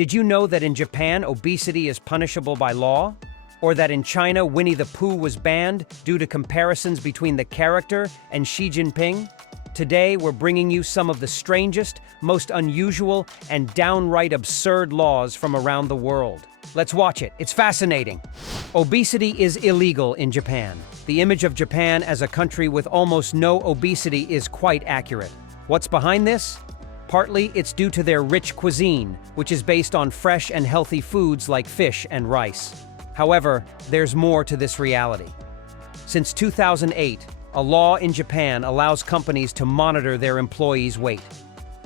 Did you know that in Japan, obesity is punishable by law? Or that in China, Winnie the Pooh was banned due to comparisons between the character and Xi Jinping? Today, we're bringing you some of the strangest, most unusual, and downright absurd laws from around the world. Let's watch it. It's fascinating. Obesity is illegal in Japan. The image of Japan as a country with almost no obesity is quite accurate. What's behind this? Partly, it's due to their rich cuisine, which is based on fresh and healthy foods like fish and rice. However, there's more to this reality. Since 2008, a law in Japan allows companies to monitor their employees' weight.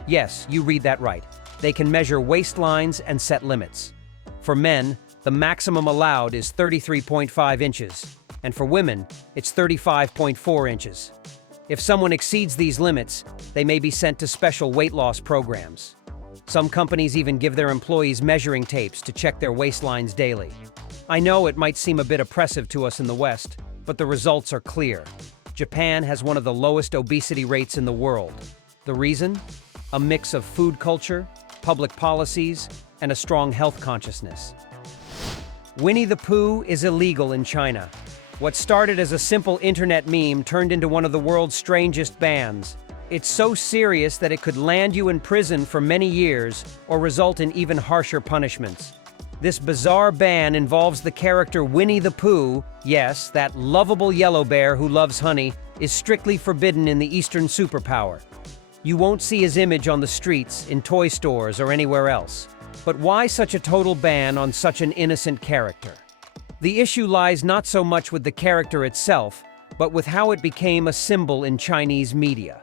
Yes, you read that right. They can measure waistlines and set limits. For men, the maximum allowed is 33.5 inches, and for women, it's 35.4 inches. If someone exceeds these limits, they may be sent to special weight loss programs. Some companies even give their employees measuring tapes to check their waistlines daily. I know it might seem a bit oppressive to us in the West, but the results are clear. Japan has one of the lowest obesity rates in the world. The reason? A mix of food culture, public policies, and a strong health consciousness. Winnie the Pooh is illegal in China. What started as a simple internet meme turned into one of the world's strangest bans. It's so serious that it could land you in prison for many years or result in even harsher punishments. This bizarre ban involves the character Winnie the Pooh, yes, that lovable yellow bear who loves honey, is strictly forbidden in the Eastern superpower. You won't see his image on the streets, in toy stores, or anywhere else. But why such a total ban on such an innocent character? The issue lies not so much with the character itself, but with how it became a symbol in Chinese media.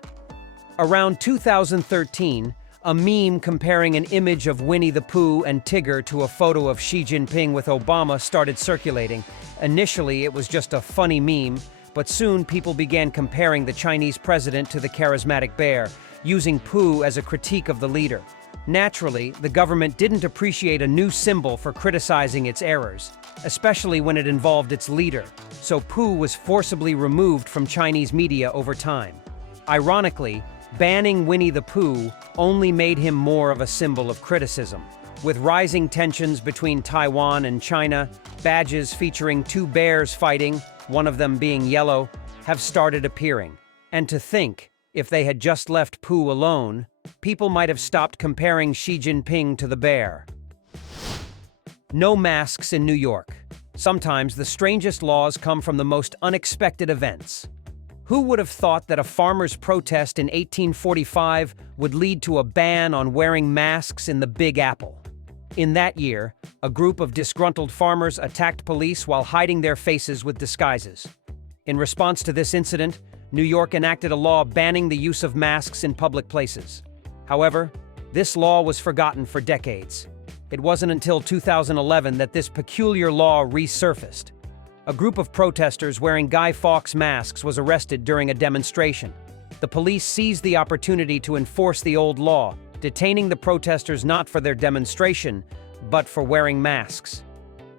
Around 2013, a meme comparing an image of Winnie the Pooh and Tigger to a photo of Xi Jinping with Obama started circulating. Initially, it was just a funny meme, but soon people began comparing the Chinese president to the charismatic bear, using Pooh as a critique of the leader. Naturally, the government didn't appreciate a new symbol for criticizing its errors, especially when it involved its leader, so Pooh was forcibly removed from Chinese media over time. Ironically, banning Winnie the Pooh only made him more of a symbol of criticism. With rising tensions between Taiwan and China, badges featuring two bears fighting, one of them being yellow, have started appearing. And to think, if they had just left Pooh alone, people might have stopped comparing Xi Jinping to the bear. No masks in New York. Sometimes the strangest laws come from the most unexpected events. Who would have thought that a farmers' protest in 1845 would lead to a ban on wearing masks in the Big Apple? In that year, a group of disgruntled farmers attacked police while hiding their faces with disguises. In response to this incident, New York enacted a law banning the use of masks in public places. However, this law was forgotten for decades. It wasn't until 2011 that this peculiar law resurfaced. A group of protesters wearing Guy Fawkes masks was arrested during a demonstration. The police seized the opportunity to enforce the old law, detaining the protesters not for their demonstration, but for wearing masks.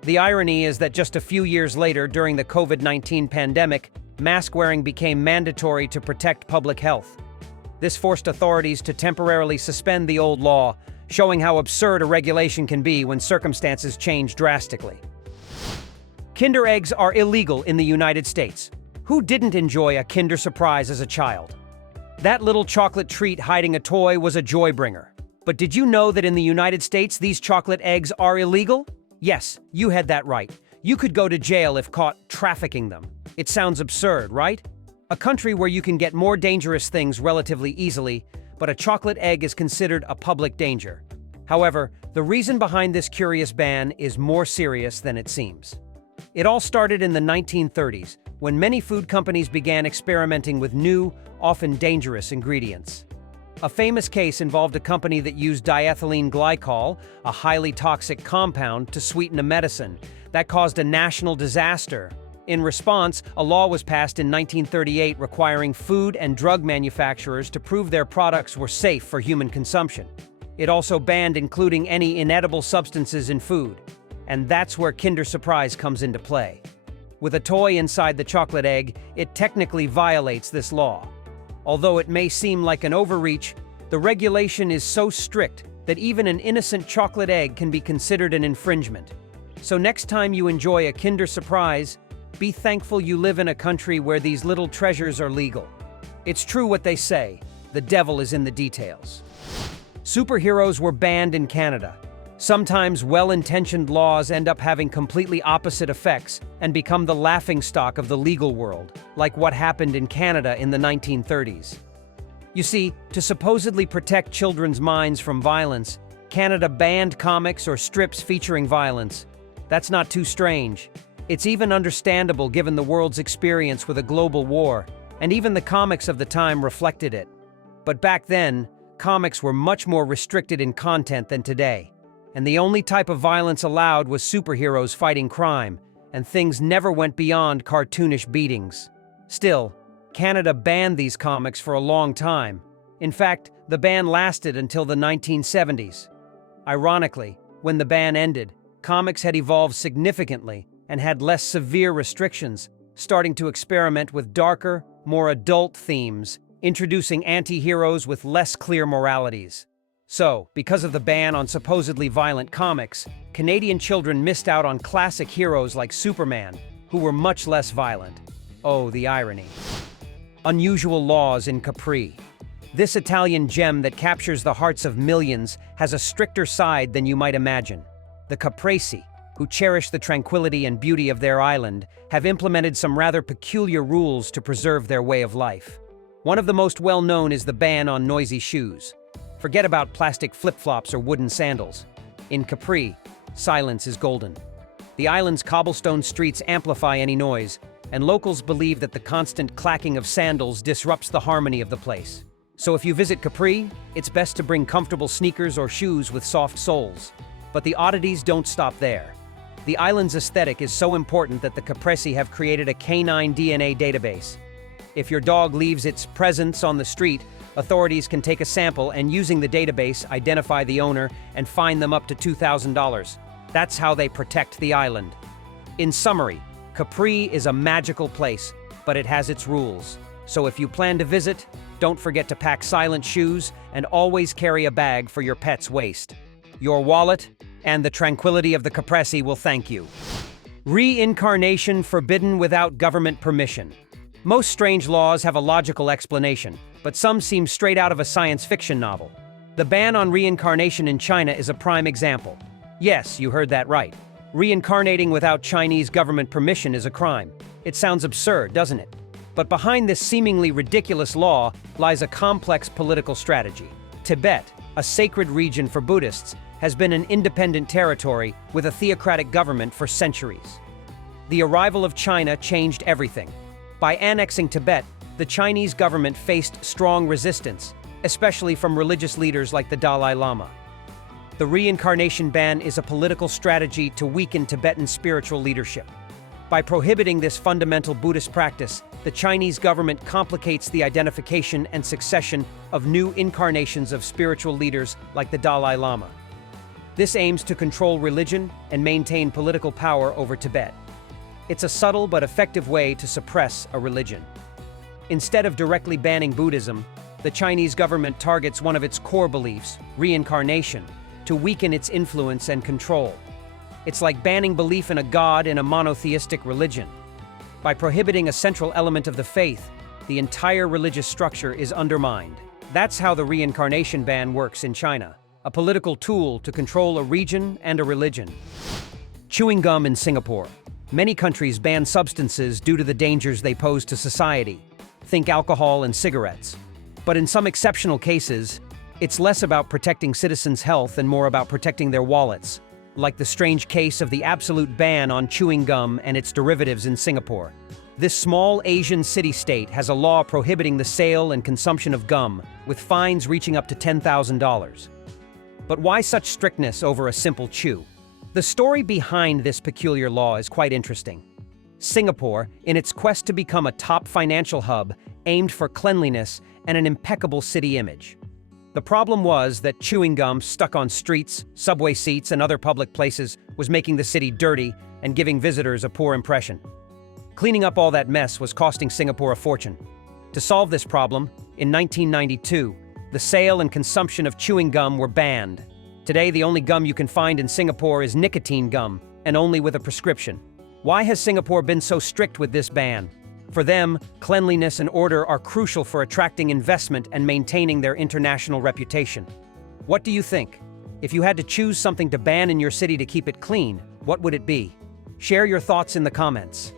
The irony is that just a few years later, during the COVID-19 pandemic, mask wearing became mandatory to protect public health. This forced authorities to temporarily suspend the old law, showing how absurd a regulation can be when circumstances change drastically. Kinder eggs are illegal in the United States. Who didn't enjoy a Kinder Surprise as a child? That little chocolate treat hiding a toy was a joy bringer. But did you know that in the United States these chocolate eggs are illegal? Yes, you had that right. You could go to jail if caught trafficking them. It sounds absurd, right? A country where you can get more dangerous things relatively easily, but a chocolate egg is considered a public danger. However, the reason behind this curious ban is more serious than it seems. It all started in the 1930s, when many food companies began experimenting with new, often dangerous ingredients. A famous case involved a company that used diethylene glycol, a highly toxic compound, to sweeten a medicine. That caused a national disaster. In response, a law was passed in 1938 requiring food and drug manufacturers to prove their products were safe for human consumption. It also banned including any inedible substances in food. And that's where Kinder Surprise comes into play. With a toy inside the chocolate egg, it technically violates this law. Although it may seem like an overreach, the regulation is so strict that even an innocent chocolate egg can be considered an infringement. So next time you enjoy a Kinder Surprise, be thankful you live in a country where these little treasures are legal. It's true what they say, the devil is in the details. Superheroes were banned in Canada. Sometimes well-intentioned laws end up having completely opposite effects and become the laughingstock of the legal world, like what happened in Canada in the 1930s. You see, to supposedly protect children's minds from violence, Canada banned comics or strips featuring violence. That's not too strange. It's even understandable given the world's experience with a global war, and even the comics of the time reflected it. But back then, comics were much more restricted in content than today, and the only type of violence allowed was superheroes fighting crime, and things never went beyond cartoonish beatings. Still, Canada banned these comics for a long time. In fact, the ban lasted until the 1970s. Ironically, when the ban ended, comics had evolved significantly and had less severe restrictions, starting to experiment with darker, more adult themes, introducing anti-heroes with less clear moralities. So, because of the ban on supposedly violent comics, Canadian children missed out on classic heroes like Superman, who were much less violent. Oh, the irony. Unusual laws in Capri. This Italian gem that captures the hearts of millions has a stricter side than you might imagine. The Caprese, who cherish the tranquility and beauty of their island, have implemented some rather peculiar rules to preserve their way of life. One of the most well-known is the ban on noisy shoes. Forget about plastic flip-flops or wooden sandals. In Capri, silence is golden. The island's cobblestone streets amplify any noise, and locals believe that the constant clacking of sandals disrupts the harmony of the place. So if you visit Capri, it's best to bring comfortable sneakers or shoes with soft soles. But the oddities don't stop there. The island's aesthetic is so important that the Caprese have created a canine DNA database. If your dog leaves its presence on the street, authorities can take a sample and, using the database, identify the owner and fine them up to $2,000. That's how they protect the island. In summary, Capri is a magical place, but it has its rules. So if you plan to visit, don't forget to pack silent shoes and always carry a bag for your pet's waste. Your wallet and the tranquility of the Caprese will thank you. Reincarnation forbidden without government permission. Most strange laws have a logical explanation, but some seem straight out of a science fiction novel. The ban on reincarnation in China is a prime example. Yes, you heard that right. Reincarnating without Chinese government permission is a crime. It sounds absurd, doesn't it? But behind this seemingly ridiculous law lies a complex political strategy. Tibet, a sacred region for Buddhists, has been an independent territory with a theocratic government for centuries. The arrival of China changed everything. By annexing Tibet, the Chinese government faced strong resistance, especially from religious leaders like the Dalai Lama. The reincarnation ban is a political strategy to weaken Tibetan spiritual leadership. By prohibiting this fundamental Buddhist practice, the Chinese government complicates the identification and succession of new incarnations of spiritual leaders like the Dalai Lama. This aims to control religion and maintain political power over Tibet. It's a subtle but effective way to suppress a religion. Instead of directly banning Buddhism, the Chinese government targets one of its core beliefs, reincarnation, to weaken its influence and control. It's like banning belief in a god in a monotheistic religion. By prohibiting a central element of the faith, the entire religious structure is undermined. That's how the reincarnation ban works in China, a political tool to control a region and a religion. Chewing gum in Singapore. Many countries ban substances due to the dangers they pose to society. Think alcohol and cigarettes. But in some exceptional cases, it's less about protecting citizens' health and more about protecting their wallets, like the strange case of the absolute ban on chewing gum and its derivatives in Singapore. This small Asian city-state has a law prohibiting the sale and consumption of gum, with fines reaching up to $10,000. But why such strictness over a simple chew? The story behind this peculiar law is quite interesting. Singapore, in its quest to become a top financial hub, aimed for cleanliness and an impeccable city image. The problem was that chewing gum stuck on streets, subway seats, and other public places was making the city dirty and giving visitors a poor impression. Cleaning up all that mess was costing Singapore a fortune. To solve this problem, in 1992, the sale and consumption of chewing gum were banned. Today, the only gum you can find in Singapore is nicotine gum, and only with a prescription. Why has Singapore been so strict with this ban? For them, cleanliness and order are crucial for attracting investment and maintaining their international reputation. What do you think? If you had to choose something to ban in your city to keep it clean, what would it be? Share your thoughts in the comments.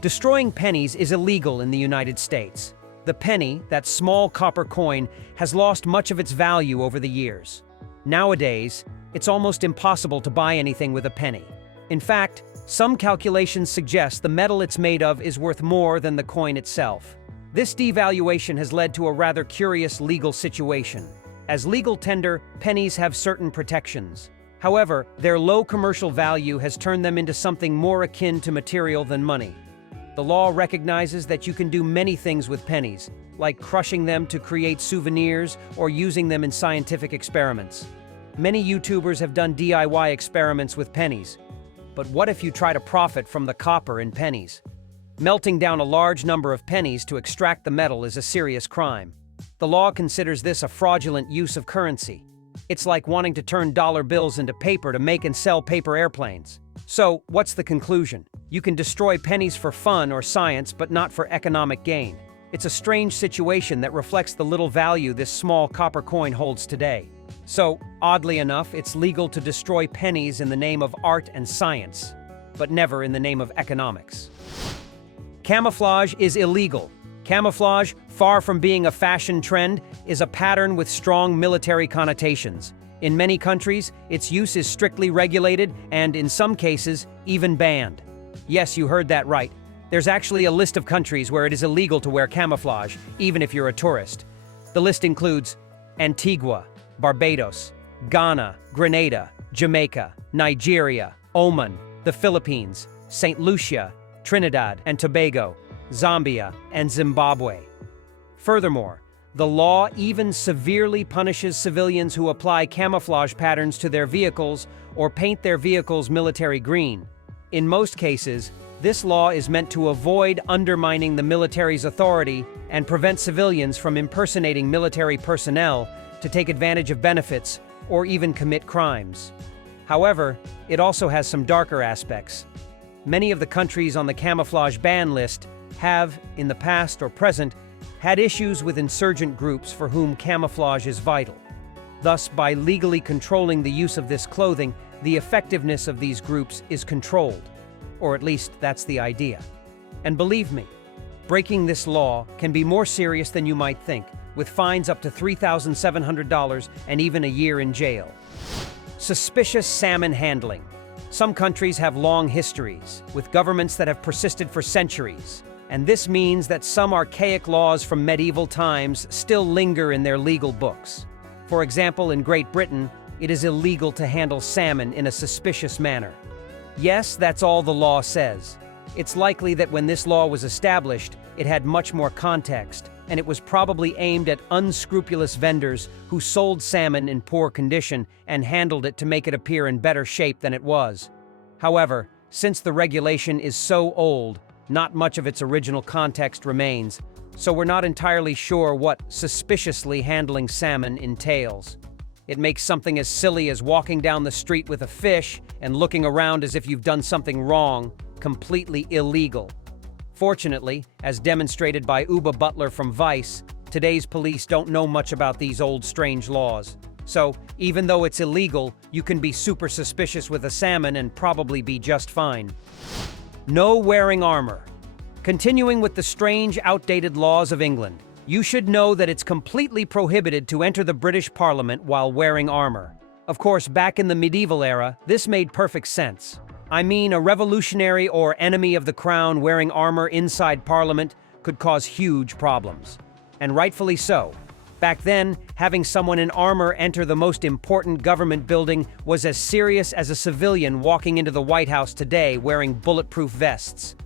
Destroying pennies is illegal in the United States. The penny, that small copper coin, has lost much of its value over the years. Nowadays, it's almost impossible to buy anything with a penny. In fact, some calculations suggest the metal it's made of is worth more than the coin itself. This devaluation has led to a rather curious legal situation. As legal tender, pennies have certain protections. However, their low commercial value has turned them into something more akin to material than money. The law recognizes that you can do many things with pennies, like crushing them to create souvenirs or using them in scientific experiments. Many YouTubers have done DIY experiments with pennies. But what if you try to profit from the copper in pennies? Melting down a large number of pennies to extract the metal is a serious crime. The law considers this a fraudulent use of currency. It's like wanting to turn dollar bills into paper to make and sell paper airplanes. So, what's the conclusion? You can destroy pennies for fun or science, but not for economic gain. It's a strange situation that reflects the little value this small copper coin holds today. So, oddly enough, it's legal to destroy pennies in the name of art and science, but never in the name of economics. Camouflage is illegal. Camouflage, far from being a fashion trend, is a pattern with strong military connotations. In many countries, its use is strictly regulated and, in some cases, even banned. Yes, you heard that right. There's actually a list of countries where it is illegal to wear camouflage, even if you're a tourist. The list includes Antigua, Barbados, Ghana, Grenada, Jamaica, Nigeria, Oman, the Philippines, St. Lucia, Trinidad and Tobago, Zambia, and Zimbabwe. Furthermore, the law even severely punishes civilians who apply camouflage patterns to their vehicles or paint their vehicles military green. In most cases, this law is meant to avoid undermining the military's authority and prevent civilians from impersonating military personnel to take advantage of benefits or even commit crimes. However, it also has some darker aspects. Many of the countries on the camouflage ban list have, in the past or present, had issues with insurgent groups for whom camouflage is vital. Thus, by legally controlling the use of this clothing, the effectiveness of these groups is controlled. Or at least that's the idea. And believe me, breaking this law can be more serious than you might think, with fines up to $3,700 and even a year in jail. Suspicious salmon handling. Some countries have long histories, with governments that have persisted for centuries. And this means that some archaic laws from medieval times still linger in their legal books. For example, in Great Britain, it is illegal to handle salmon in a suspicious manner. Yes, that's all the law says. It's likely that when this law was established, it had much more context, and it was probably aimed at unscrupulous vendors who sold salmon in poor condition and handled it to make it appear in better shape than it was. However, since the regulation is so old, not much of its original context remains, so we're not entirely sure what suspiciously handling salmon entails. It makes something as silly as walking down the street with a fish and looking around as if you've done something wrong completely illegal. Fortunately, as demonstrated by Uba Butler from Vice, today's police don't know much about these old strange laws. So, even though it's illegal, you can be super suspicious with a salmon and probably be just fine. No wearing armor. Continuing with the strange, outdated laws of England, you should know that it's completely prohibited to enter the British Parliament while wearing armor. Of course, back in the medieval era, this made perfect sense. I mean, a revolutionary or enemy of the crown wearing armor inside Parliament could cause huge problems. And rightfully so. Back then, having someone in armor enter the most important government building was as serious as a civilian walking into the White House today wearing bulletproof vests.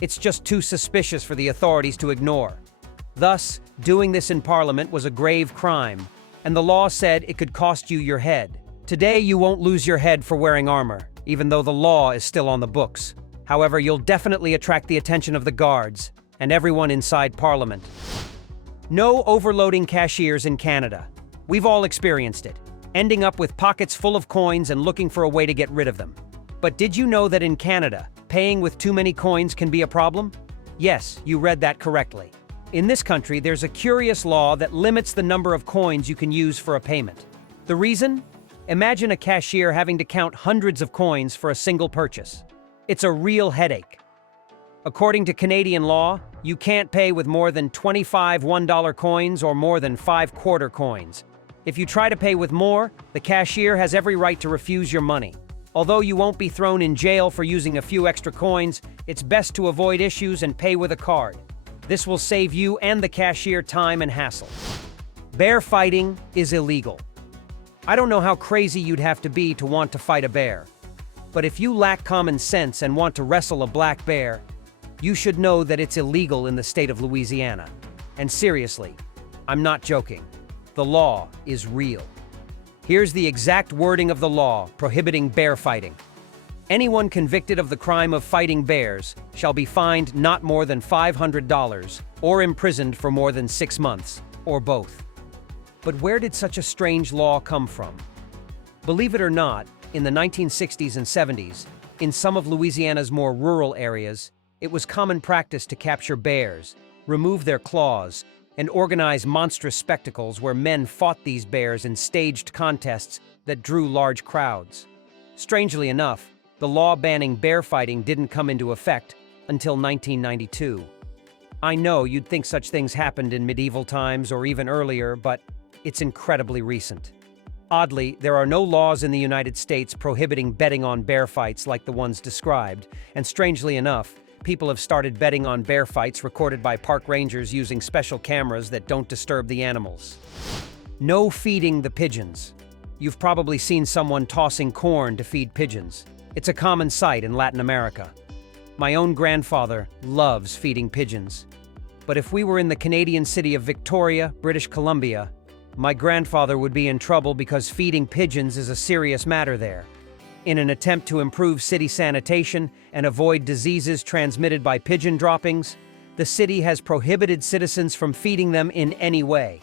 It's just too suspicious for the authorities to ignore. Thus, doing this in Parliament was a grave crime, and the law said it could cost you your head. Today, you won't lose your head for wearing armor, even though the law is still on the books. However, you'll definitely attract the attention of the guards and everyone inside Parliament. No overloading cashiers in Canada. We've all experienced it. ending up with pockets full of coins and looking for a way to get rid of them. But did you know that in Canada, paying with too many coins can be a problem? Yes, you read that correctly. In this country, there's a curious law that limits the number of coins you can use for a payment. The reason? Imagine a cashier having to count hundreds of coins for a single purchase. It's a real headache. According to Canadian law, you can't pay with more than 25 $1 coins or more than 5 quarter coins. If you try to pay with more, the cashier has every right to refuse your money. Although you won't be thrown in jail for using a few extra coins, it's best to avoid issues and pay with a card. This will save you and the cashier time and hassle. Bear fighting is illegal. I don't know how crazy you'd have to be to want to fight a bear. But if you lack common sense and want to wrestle a black bear, you should know that it's illegal in the state of Louisiana. And seriously, I'm not joking. The law is real. Here's the exact wording of the law prohibiting bear fighting. Anyone convicted of the crime of fighting bears shall be fined not more than $500 or imprisoned for more than 6 months, or both. But where did such a strange law come from? Believe it or not, in the 1960s and 70s, in some of Louisiana's more rural areas, it was common practice to capture bears, remove their claws, and organize monstrous spectacles where men fought these bears in staged contests that drew large crowds. Strangely enough, the law banning bear fighting didn't come into effect until 1992. I know you'd think such things happened in medieval times or even earlier, but it's incredibly recent. Oddly, there are no laws in the United States prohibiting betting on bear fights like the ones described, and strangely enough, people have started betting on bear fights recorded by park rangers using special cameras that don't disturb the animals. No feeding the pigeons. You've probably seen someone tossing corn to feed pigeons. It's a common sight in Latin America. My own grandfather loves feeding pigeons. But if we were in the Canadian city of Victoria, British Columbia, my grandfather would be in trouble because feeding pigeons is a serious matter there. In an attempt to improve city sanitation and avoid diseases transmitted by pigeon droppings, the city has prohibited citizens from feeding them in any way.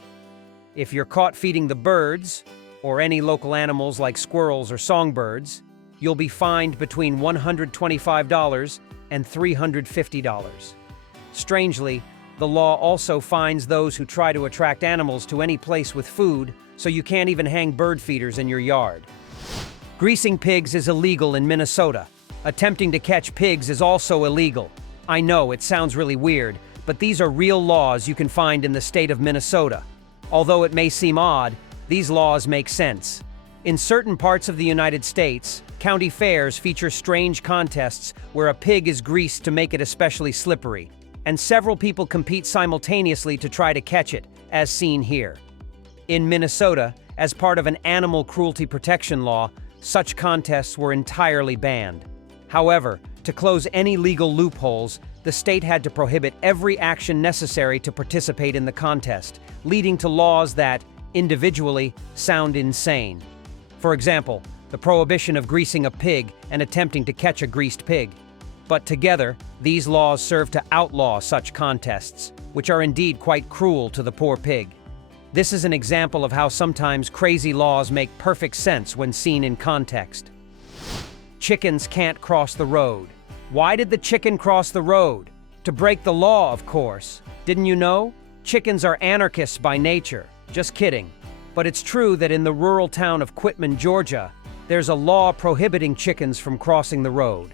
If you're caught feeding the birds, or any local animals like squirrels or songbirds, you'll be fined between $125 and $350. Strangely, the law also fines those who try to attract animals to any place with food, so you can't even hang bird feeders in your yard. Greasing pigs is illegal in Minnesota. Attempting to catch pigs is also illegal. I know, it sounds really weird, but these are real laws you can find in the state of Minnesota. Although it may seem odd, these laws make sense. In certain parts of the United States, county fairs feature strange contests where a pig is greased to make it especially slippery, and several people compete simultaneously to try to catch it, as seen here. In Minnesota, as part of an animal cruelty protection law, such contests were entirely banned. However, to close any legal loopholes, the state had to prohibit every action necessary to participate in the contest, leading to laws that, individually, sound insane. For example, the prohibition of greasing a pig and attempting to catch a greased pig. But together, these laws serve to outlaw such contests, which are indeed quite cruel to the poor pig. This is an example of how sometimes crazy laws make perfect sense when seen in context. Chickens can't cross the road. Why did the chicken cross the road? To break the law, of course. Didn't you know? Chickens are anarchists by nature. Just kidding. But it's true that in the rural town of Quitman, Georgia, there's a law prohibiting chickens from crossing the road.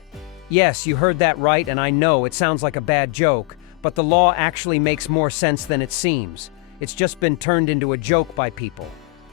Yes, you heard that right, and I know it sounds like a bad joke, but the law actually makes more sense than it seems. It's just been turned into a joke by people.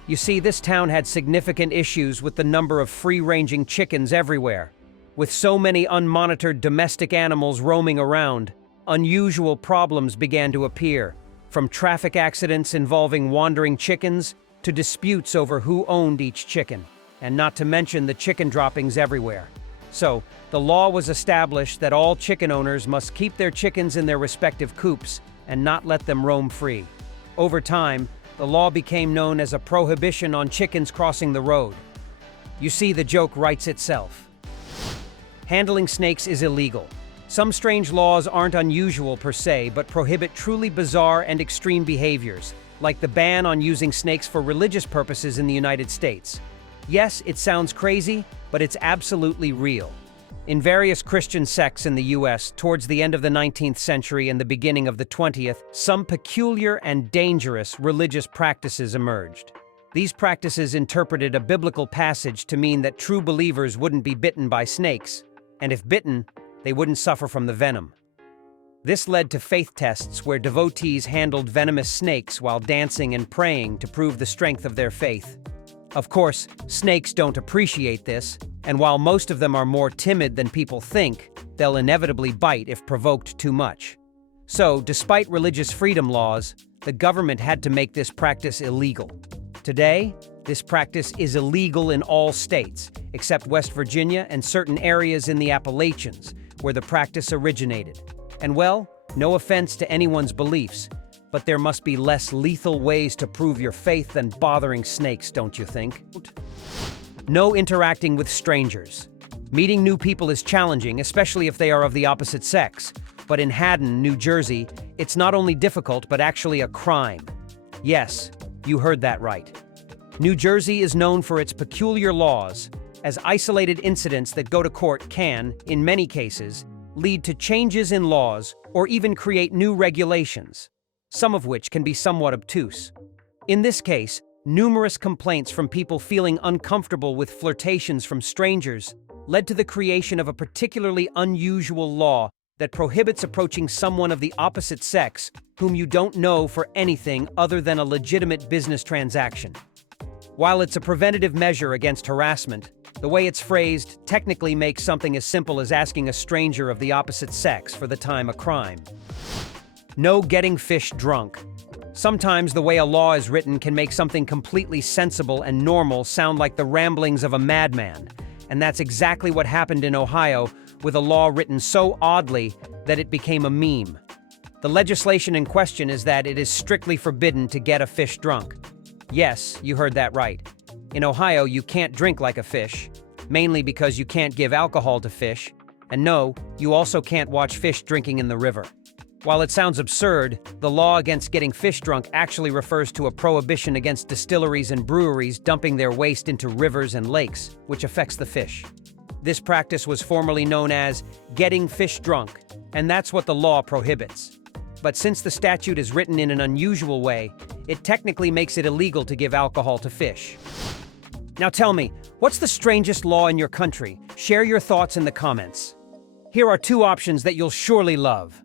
You see, this town had significant issues with the number of free-ranging chickens everywhere. With so many unmonitored domestic animals roaming around, unusual problems began to appear, from traffic accidents involving wandering chickens to disputes over who owned each chicken, and not to mention the chicken droppings everywhere. So, the law was established that all chicken owners must keep their chickens in their respective coops and not let them roam free. Over time, the law became known as a prohibition on chickens crossing the road. You see, the joke writes itself. Handling snakes is illegal. Some strange laws aren't unusual per se, but prohibit truly bizarre and extreme behaviors, like the ban on using snakes for religious purposes in the United States. Yes, it sounds crazy, but it's absolutely real. In various Christian sects in the US, towards the end of the 19th century and the beginning of the 20th, some peculiar and dangerous religious practices emerged. These practices interpreted a biblical passage to mean that true believers wouldn't be bitten by snakes, and if bitten, they wouldn't suffer from the venom. This led to faith tests where devotees handled venomous snakes while dancing and praying to prove the strength of their faith. Of course, snakes don't appreciate this, and while most of them are more timid than people think, they'll inevitably bite if provoked too much. So, despite religious freedom laws, the government had to make this practice illegal. Today, this practice is illegal in all states, except West Virginia and certain areas in the Appalachians, where the practice originated. And well, no offense to anyone's beliefs, but there must be less lethal ways to prove your faith than bothering snakes, don't you think? No interacting with strangers. Meeting new people is challenging, especially if they are of the opposite sex. But in Haddon, New Jersey, it's not only difficult, but actually a crime. Yes, you heard that right. New Jersey is known for its peculiar laws, as isolated incidents that go to court can, in many cases, lead to changes in laws or even create new regulations, some of which can be somewhat obtuse. In this case, numerous complaints from people feeling uncomfortable with flirtations from strangers led to the creation of a particularly unusual law that prohibits approaching someone of the opposite sex whom you don't know for anything other than a legitimate business transaction. While it's a preventative measure against harassment, the way it's phrased technically makes something as simple as asking a stranger of the opposite sex for the time a crime. No getting fish drunk. Sometimes the way a law is written can make something completely sensible and normal sound like the ramblings of a madman, and that's exactly what happened in Ohio with a law written so oddly that it became a meme. The legislation in question is that it is strictly forbidden to get a fish drunk. Yes, you heard that right. In Ohio, you can't drink like a fish, mainly because you can't give alcohol to fish, and no, you also can't watch fish drinking in the river. While it sounds absurd, the law against getting fish drunk actually refers to a prohibition against distilleries and breweries dumping their waste into rivers and lakes, which affects the fish. This practice was formerly known as getting fish drunk, and that's what the law prohibits. But since the statute is written in an unusual way, it technically makes it illegal to give alcohol to fish. Now tell me, what's the strangest law in your country? Share your thoughts in the comments. Here are two options that you'll surely love.